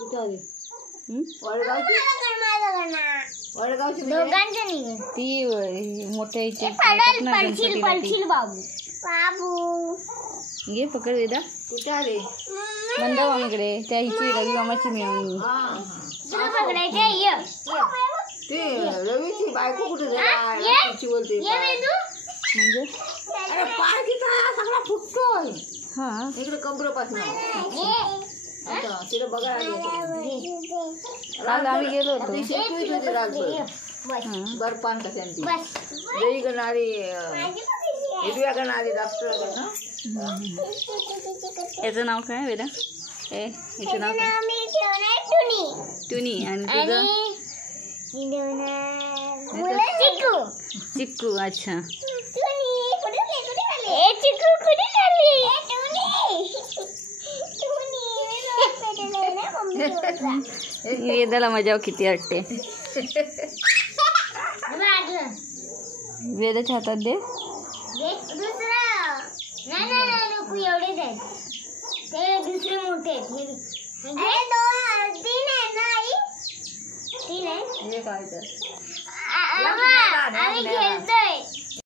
कुठे आली? वडगावची ती मोठ्या इथे बाबू घे पकड वेदा. कुठे आले? नंदा मामीकडे त्या हिची रवी मामाची मिळवणी. ते रवीची बायको कुठे बोलते म्हणजे अरे पार्टीचा सगळा फुटतोय. हा इकडे कमरेपासून तिला बघा काल आम्ही गेलो होतो. बर्फान कशांची जई करणारी हिरव्या करणारी डॉक्टर. याचं नाव काय वेदा? याचं नाव काय? टुनी. आणि तुझं? चिक्कू. अच्छा वेदाला मजा किती वाटते. वेदाच्या हातात दे. दुसरे मोठे हे काय तर आम्ही खेळतोय.